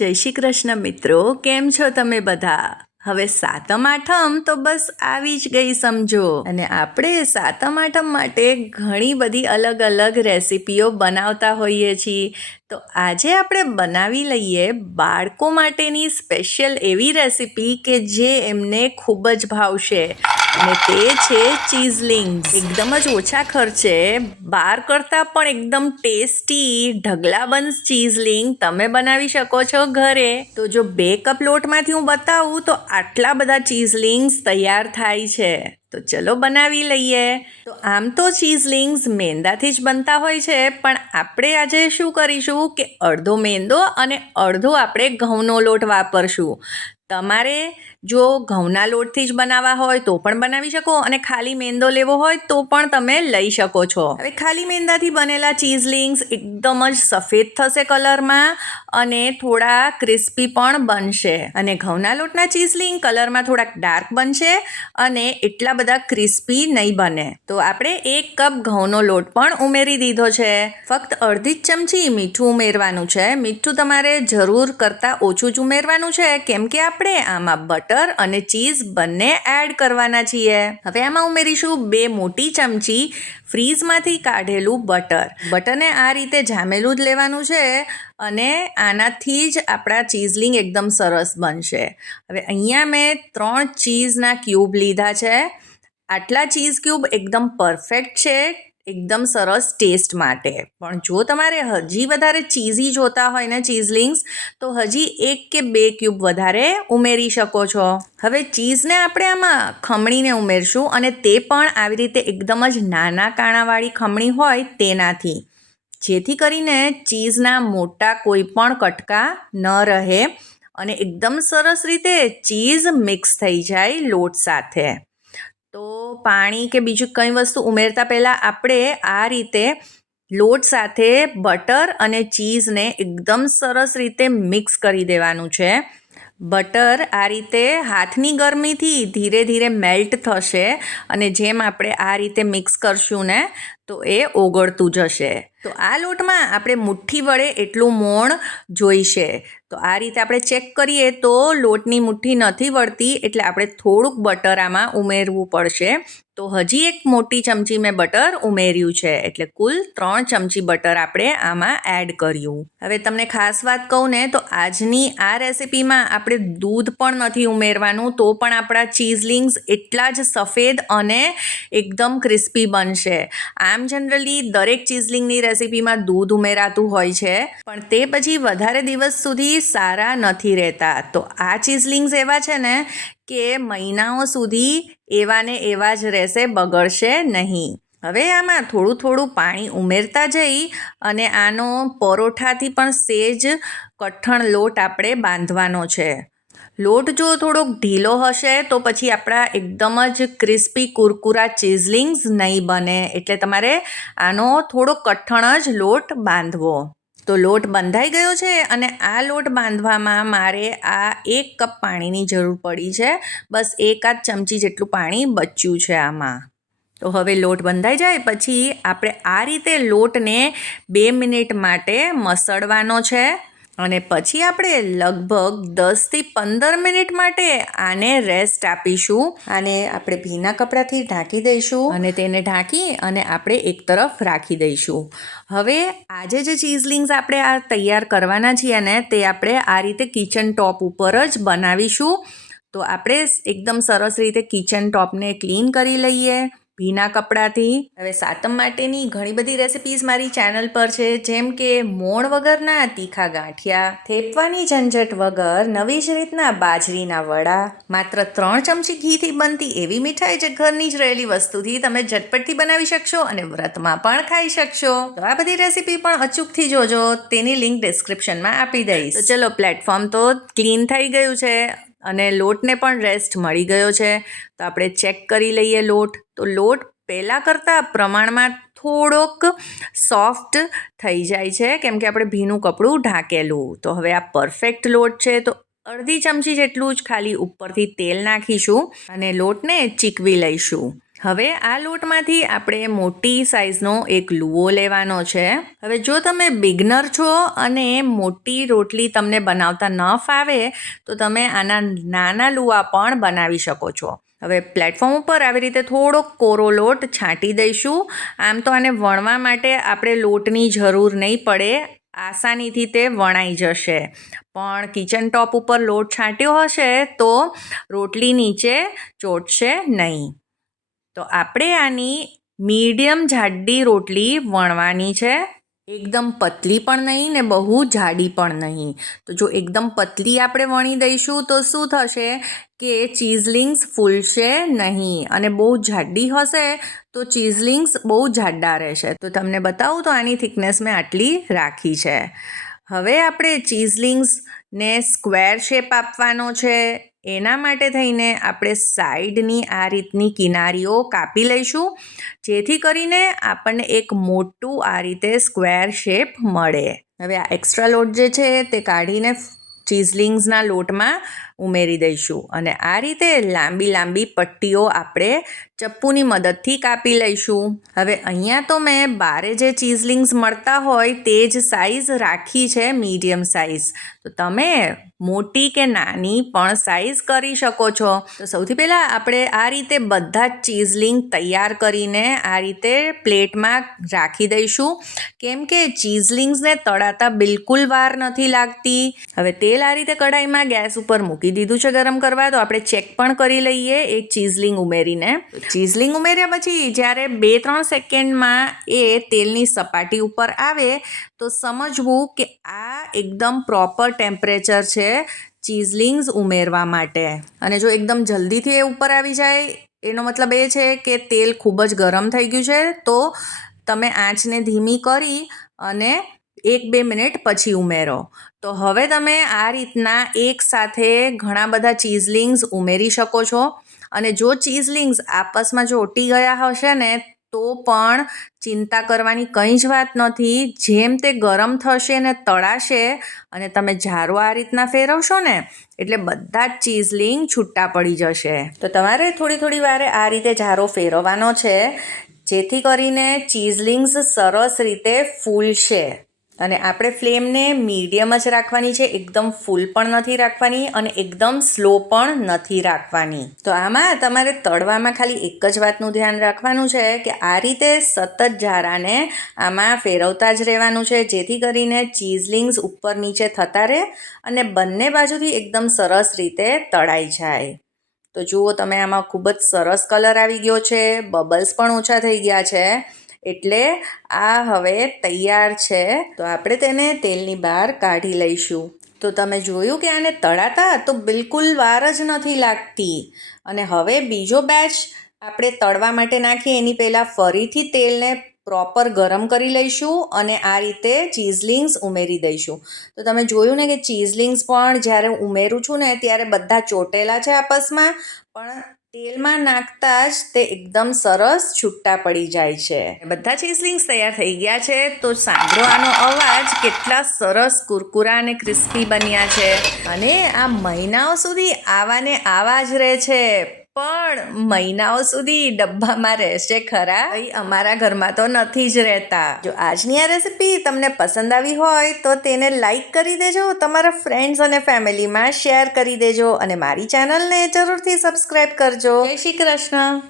જય શ્રી કૃષ્ણ મિત્રો, કેમ છો તમે બધા? હવે સાતમ આઠમ તો બસ આવી જ ગઈ સમજો. અને આપણે સાતમ આઠમ માટે ઘણી બધી અલગ અલગ રેસીપીઓ બનાવતા હોઈએ છીએ. તો આજે આપણે બનાવી લઈએ બાળકો માટેની સ્પેશિયલ એવી રેસીપી કે જે એમને ખૂબ જ ભાવશે, અને તે છે ચીઝલિંગ્સ. એકદમ જ ઓછા ખર્ચે બહાર કરતાં પણ એકદમ ટેસ્ટી ઢગલાબંધ ચીઝલિંગ તમે બનાવી શકો છો ઘરે. તો જો 2 કપ લોટમાંથી હું બતાવું તો આટલા બધા ચીઝલિંગ્સ તૈયાર થાય છે. તો ચલો બનાવી લઈએ. તો આમ તો ચીઝલિંગ્સ મેંદાથી જ બનતા હોય છે, પણ આપણે આજે શું કરીશું કે અડધો મેંદો અને અડધો આપણે ઘઉંનો લોટ વાપરશું. તમારે જો ઘઉંના લોટથી જ બનાવવા હોય તો પણ બનાવી શકો, અને ખાલી મેંદો લેવો હોય તો પણ તમે લઈ શકો છો. હવે ખાલી મેંદાથી બનેલા ચીઝલિંગ્સ એકદમ જ સફેદ થશે કલરમાં, અને થોડા ક્રિસ્પી પણ બનશે. અને ઘઉંના લોટના ચીઝલિંગ કલરમાં થોડાક ડાર્ક બનશે અને એટલા બધા ક્રિસ્પી નહીં બને. તો આપણે 1 કપ ઘઉંનો લોટ પણ ઉમેરી દીધો છે. ફક્ત અડધી જ ચમચી મીઠું ઉમેરવાનું છે. મીઠું તમારે જરૂર કરતાં ઓછું જ ઉમેરવાનું છે, કેમ કે આપણે આમાં બટર અને ચીઝ બંને એડ કરવાના છીએ. હવે આમાં ઉમેરીશું 2 મોટી ચમચી ફ્રીઝમાંથી કાઢેલું બટર. બટરને આ રીતે જામેલું જ લેવાનું છે, અને આનાથી જ આપણા ચીઝલિંગ એકદમ સરસ બનશે. હવે અહીંયા મેં 3 ચીઝના ક્યુબ લીધા છે. આટલા ચીઝ ક્યુબ એકદમ પરફેક્ટ છે, એકદમ સરસ ટેસ્ટ માટે. પણ જો તમારે હજી વધારે ચીઝી જોતા હોય ને ચીઝલિંગ્સ, તો હજી 1 કે 2 ક્યુબ વધારે ઉમેરી શકો છો. હવે ચીઝને આપણે આમાં ખમણીને ઉમેરશું, અને તે પણ આવી રીતે એકદમ જ નાના કાણાવાળી ખમણી હોય તેનાથી, જેથી કરીને ચીઝના મોટા કોઈ પણ કટકા ન રહે અને એકદમ સરસ રીતે ચીઝ મિક્સ થઈ જાય લોટ સાથે. તો પાણી કે બીજું કંઈ વસ્તુ ઉમેરતા પહેલાં આપણે આ રીતે લોટ સાથે બટર અને ચીઝને એકદમ સરસ રીતે મિક્સ કરી દેવાનું છે. બટર આ રીતે હાથની ગરમીથી ધીરે ધીરે મેલ્ટ થશે, અને જેમ આપણે આ રીતે મિક્સ કરશું ને તો એ ઓગળતું જશે. તો આ લોટમાં આપણે મુઠ્ઠી વડે એટલું મોણ જોઈશે. તો આ રીતે આપણે ચેક કરીએ તો લોટની મુઠ્ઠી નથી વળતી, એટલે આપણે થોડુંક બટર આમાં ઉમેરવું પડશે. તો હજી 1 મોટી ચમચી મેં બટર ઉમેર્યું છે, એટલે કુલ 3 ચમચી બટર આપણે આમાં એડ કર્યું. હવે તમને ખાસ વાત કહું ને, તો આજની આ રેસીપીમાં આપણે દૂધ પણ નથી ઉમેરવાનું, તો પણ આપણા ચીઝલિંગ્સ એટલા જ સફેદ અને એકદમ ક્રિસ્પી બનશે. આમ જનરલી દરેક ચીઝલિંગની રેસીપીમાં દૂધ ઉમેરાતું હોય છે, પણ તે પછી વધારે દિવસ સુધી સારા નથી રહેતા. તો આ ચીઝલિંગ્સ એવા છે ને કે મહિનાઓ સુધી એવા ને એવા જ રહેશે, બગડશે નહીં. હવે આમાં થોડું થોડું પાણી ઉમેરતા જઈ અને આનો પરોઠાથી પણ સેજ કઠણ લોટ આપણે બાંધવાનો છે. લોટ જો થોડોક ઢીલો હશે તો પછી આપણા એકદમ જ ક્રિસ્પી કુરકુરા ચીઝલિંગ્સ નહીં બને, એટલે તમારે આનો થોડો કઠણ જ લોટ બાંધવો. તો લોટ બંધાઈ ગયો છે, અને આ લોટ બાંધવામાં મારે આ 1 કપ પાણીની જરૂર પડી છે. બસ 1 ચમચી જેટલું પાણી બચ્યું છે આમાં. તો હવે લોટ બંધાઈ જાય પછી આપણે આ રીતે લોટને 2 મિનિટ માટે મસળવાનો છે, અને પછી આપણે લગભગ 10 થી 15 મિનિટ માટે આને રેસ્ટ આપીશું. આને આપણે ભીના કપડાથી ઢાંકી દઈશું, અને તેને ઢાંકી અને આપણે એક તરફ રાખી દઈશું. હવે આજે જે ચીઝલિંગ્સ આપણે આ તૈયાર કરવાના છીએ ને, તે આપણે આ રીતે કિચન ટોપ ઉપર જ બનાવીશું. તો આપણે એકદમ સરસ રીતે કિચન ટોપને ક્લીન કરી લઈએ ભીના કપડાથી. હવે સાતમ માટેની ઘણી બધી રેસિપીઝ મારી ચેનલ પર છે, જેમ કે મોણ વગરના તીખા ગાંઠિયા, થેપવાની ઝંઝટ વગર નવી જ રીતના બાજરીના વડા, માત્ર 3 ચમચી ઘીથી બનતી એવી મીઠાઈ જે ઘરની જ રહેલી વસ્તુથી તમે ઝટપટથી બનાવી શકશો અને વ્રતમાં પણ ખાઈ શકશો. તો આ બધી રેસિપી પણ અચૂકથી જોજો, તેની લિંક ડિસ્ક્રિપ્શનમાં આપી દઈશ. તો ચલો, પ્લેટફોર્મ તો ક્લીન થઈ ગયું છે અને લોટને પણ રેસ્ટ મળી ગયો છે. તો આપણે ચેક કરી લઈએ લોટ. તો લોટ પહેલાં કરતાં પ્રમાણમાં થોડોક સોફ્ટ થઈ જાય છે, કેમ કે આપણે ભીનું કપડું ઢાંકેલું. તો હવે આ પરફેક્ટ લોટ છે. તો અડધી ચમચી જેટલું જ ખાલી ઉપરથી તેલ નાખીશું અને લોટને ચીકવી લઈશું. હવે આ લોટમાંથી આપણે મોટી સાઇઝનો એક લુઓ લેવાનો છે. હવે જો તમે બિગનર છો અને મોટી રોટલી તમને બનાવતા ન ફાવે તો તમે આના નાના લુઆ પણ બનાવી શકો છો. હવે પ્લેટફોર્મ ઉપર આવી રીતે થોડોક કોરો લોટ છાંટી દઈશું. આમ તો આને વણવા માટે આપણે લોટની જરૂર નહીં પડે, આસાનીથી તે વણાઈ જશે. પણ કિચન ટોપ ઉપર લોટ છાંટ્યો હશે તો રોટલી નીચે ચોંટશે નહીં. તો આપણે આની મીડિયમ જાડી રોટલી વણવાની છે. એકદમ પતલી પણ નહીં ને બહુ જાડી પણ નહીં. તો જો એકદમ પતલી આપણે વણી દઈશું તો શું થશે કે ચીઝલિંગ્સ ફૂલશે નહીં, અને બહુ જાડી હશે તો ચીઝલિંગ્સ બહુ જાડા રહેશે. તો તમને બતાવું તો આની થિકનેસ મેં આટલી રાખી છે. હવે આપણે ચીઝલિંગ્સને સ્ક્વેર શેપ આપવાનો છે. એના માટે થઈને આપણે સાઈડની આ રીતની કિનારીઓ કાપી લઈશું, જેથી કરીને આપણને એક મોટું આ રીતે સ્ક્વેર શેપ મળે. હવે આ એક્સ્ટ્રા લોટ જે છે તે કાઢીને ચીઝલિંગ્સના લોટમાં ઉમેરી દઈશું, અને આ રીતે લાંબી લાંબી પટ્ટીઓ આપણે ચપ્પુની મદદથી કાપી લઈશું. હવે અહીંયા તો મેં બારે જે ચીઝલિંગ્સ મળતા હોય તે જ સાઇઝ રાખી છે, મીડિયમ સાઇઝ. તો તમે મોટી કે નાની પણ સાઇઝ કરી શકો છો. તો સૌથી પહેલાં આપણે આ રીતે બધા જ ચીઝલિંગ તૈયાર કરીને આ રીતે પ્લેટમાં રાખી દઈશું, કેમ કે ચીઝલિંગ્સને તળાતા બિલકુલ વાર નથી લાગતી. હવે તેલ આ રીતે કઢાઈમાં ગેસ ઉપર મૂકી દીધું છે ગરમ કરવા. તો આપણે ચેક પણ કરી લઈએ એક ચીઝલિંગ ઉમેરીને. ચીઝલિંગ ઉમેર્યા પછી જ્યારે 2-3 સેકન્ડમાં એ તેલની સપાટી ઉપર આવે તો સમજવું કે આ એકદમ પ્રોપર ટેમ્પરેચર છે ચીઝલિંગ્સ ઉમેરવા માટે. અને જો એકદમ જલ્દીથી એ ઉપર આવી જાય એનો મતલબ એ છે કે તેલ ખૂબ જ ગરમ થઈ ગયું છે. તો તમે આંચને ધીમી કરી અને 1-2 મિનિટ પછી ઉમેરો. તો હવે તમે આ રીતના એકસાથે ઘણા બધા ચીઝલિંગ્સ ઉમેરી શકો છો. અને જો ચીઝલિંગ્સ આપસમાં જો ઓટી ગયા હશે ને તો પણ ચિંતા કરવાની કંઈ જ વાત નથી. જેમ તે ગરમ થશે ને તળાશે અને તમે જારો આ રીતના ફેરવશો ને એટલે બધા જ ચીઝલિંગ છૂટા પડી જશે. તો તમારે થોડી વારે આ રીતે જારો ફેરવવાનો છે, જેથી કરીને ચીઝલિંગ્સ સરસ રીતે ફૂલશે. અને આપણે ફ્લેમને મીડિયમ જ રાખવાની છે, એકદમ ફૂલ પણ નથી રાખવાની અને એકદમ સ્લો પણ નથી રાખવાની. તો આમાં તમારે તળવામાં ખાલી એક જ વાતનું ધ્યાન રાખવાનું છે કે આ રીતે સતત જારાને આમાં ફેરવતા જ રહેવાનું છે, જેથી કરીને ચીઝલિંગ્સ ઉપર નીચે થતા રહે અને બંને બાજુથી એકદમ સરસ રીતે તળાઈ જાય. તો જુઓ તમે આમાં ખૂબ જ સરસ કલર આવી ગયો છે, બબલ્સ પણ ઓછા થઈ ગયા છે. એટલે આ હવે તૈયાર છે. તો આપણે તેને તેલની બહાર કાઢી લઈશું. તો તમે જોયું કે આને તળાતા તો બિલકુલ વાર જ નથી લાગતી. અને હવે બીજો બેચ આપણે તળવા માટે નાખીએ એની પહેલાં ફરીથી તેલને પ્રોપર ગરમ કરી લઈશું અને આ રીતે ચીઝલિંગ્સ ઉમેરી દઈશું. તો તમે જોયું ને કે ચીઝલિંગ્સ પણ જ્યારે ઉમેરું છું ને ત્યારે બધા ચોટેલા છે આપસમાં, પણ તેલમાં નાખતા જ તે એકદમ સરસ છૂટા પડી જાય છે. બધા ચીઝલિંગ્સ તૈયાર થઈ ગયા છે. તો સાંભળો આનો અવાજ, કેટલા સરસ કુરકુરા અને ક્રિસ્પી બન્યા છે. અને આ મહિનાઓ સુધી આવા ને આવા જ રહે છે. પણ મહિનાઓ સુધી ડબ્બામાં રહેશે ખરા? અમારા ઘરમાં તો નથી જ રહેતા. જો આજની આ રેસીપી તમને પસંદ આવી હોય તો તેને લાઈક કરી દેજો, તમારા ફ્રેન્ડ્સ અને ફેમિલીમાં શેર કરી દેજો અને મારી ચેનલને જરૂરથી સબસ્ક્રાઈબ કરજો. જય શ્રી કૃષ્ણ.